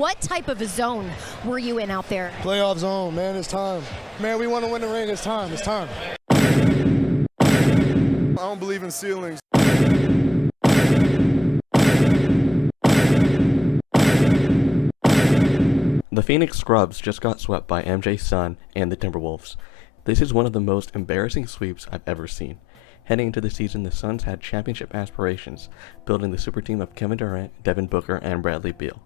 What type of a zone were you in out there? Playoff zone, man. It's time. Man, we want to win the ring. It's time. It's time. I don't believe in ceilings. The Phoenix Scrubs just got swept by MJ's son and the Timberwolves. This is one of the most embarrassing sweeps I've ever seen. Heading into the season, the Suns had championship aspirations, building the super team of Kevin Durant, Devin Booker, and Bradley Beal.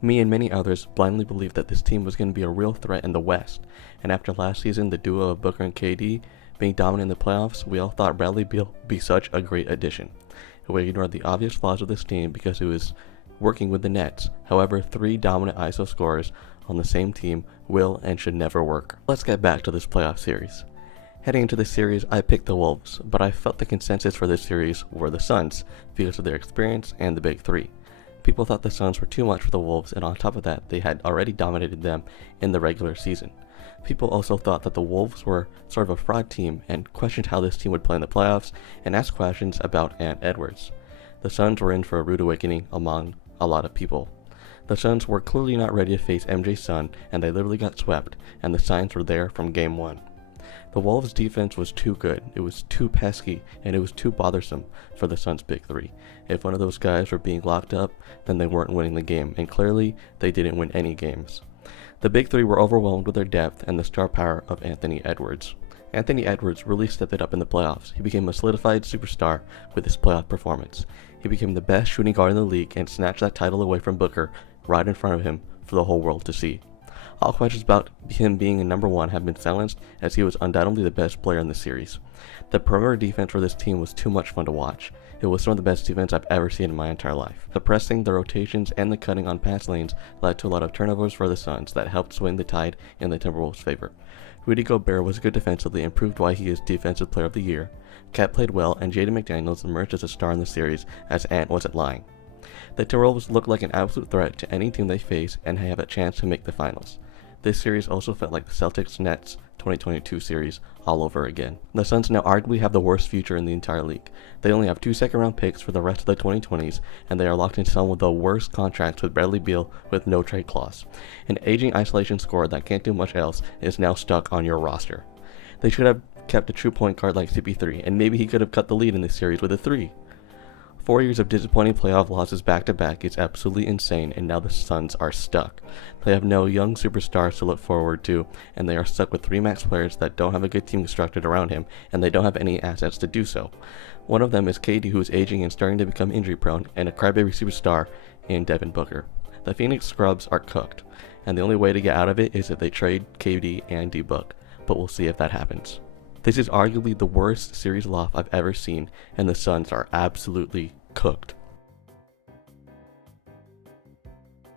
Me and many others blindly believed that this team was going to be a real threat in the West, and after last season, the duo of Booker and KD being dominant in the playoffs, we all thought Bradley Beal would be such a great addition. We ignored the obvious flaws of this team because it was working with the Nets. However, 3 dominant ISO scorers on the same team will and should never work. Let's get back to this playoff series. Heading into this series, I picked the Wolves, but I felt the consensus for this series were the Suns because of their experience and the Big Three. People thought the Suns were too much for the Wolves, and on top of that, they had already dominated them in the regular season. People also thought that the Wolves were sort of a fraud team and questioned how this team would play in the playoffs and asked questions about Ant Edwards. The Suns were in for a rude awakening among a lot of people. The Suns were clearly not ready to face MJ's son, and they literally got swept, and the signs were there from game 1. The Wolves' defense was too good, it was too pesky, and it was too bothersome for the Suns' Big Three. If one of those guys were being locked up, then they weren't winning the game, and clearly, they didn't win any games. The Big Three were overwhelmed with their depth and the star power of Anthony Edwards. Anthony Edwards really stepped it up in the playoffs. He became a solidified superstar with his playoff performance. He became the best shooting guard in the league and snatched that title away from Booker right in front of him for the whole world to see. All questions about him being a number 1 have been silenced, as he was undoubtedly the best player in the series. The perimeter defense for this team was too much fun to watch. It was some of the best defense I've ever seen in my entire life. The pressing, the rotations, and the cutting on pass lanes led to a lot of turnovers for the Suns that helped swing the tide in the Timberwolves' favor. Rudy Gobert was good defensively and proved why he is Defensive Player of the Year. Cat played well, and Jaden McDaniels emerged as a star in the series, as Ant wasn't lying. The Timberwolves look like an absolute threat to any team they face and have a chance to make the finals. This series also felt like the Celtics-Nets 2022 series all over again. The Suns now arguably have the worst future in the entire league. They only have 2 second-round picks for the rest of the 2020s, and they are locked into some of the worst contracts with Bradley Beal with no trade clause. An aging isolation scorer that can't do much else is now stuck on your roster. They should have kept a true point guard like CP3, and maybe he could have cut the lead in this series with a 3. 4 years of disappointing playoff losses back-to-back is absolutely insane, and now the Suns are stuck. They have no young superstars to look forward to, and they are stuck with 3 max players that don't have a good team constructed around him, and they don't have any assets to do so. One of them is KD, who is aging and starting to become injury-prone, and a crybaby superstar in Devin Booker. The Phoenix Scrubs are cooked, and the only way to get out of it is if they trade KD and D-Book, but we'll see if that happens. This is arguably the worst series loss I've ever seen, and the Suns are absolutely cooked.